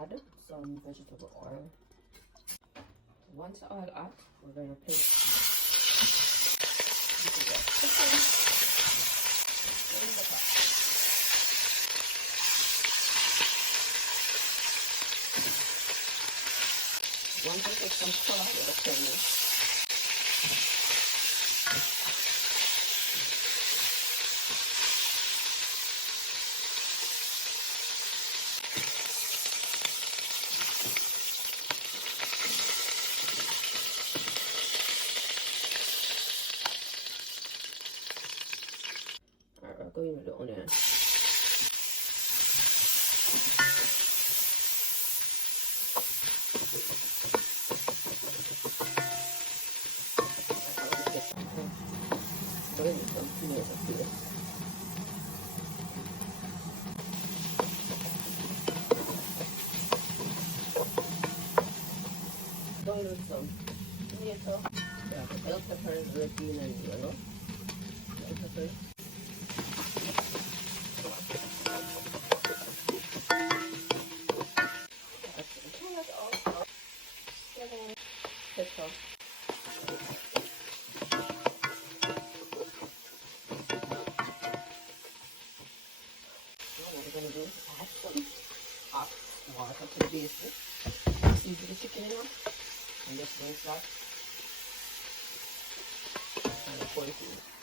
add some vegetable oil. Once the oil hot, we're going to place in the pot. Once it gets some color, we'll turn it. Alright, we're going with the onion. Going with some tomato paste. Going with some tomato. Yeah, the bell peppers, red, green, and yellow. Bell peppers. Pepper. What we're going to do is add some hot water to the base. Season the chicken enough and just rinse that and pour it in.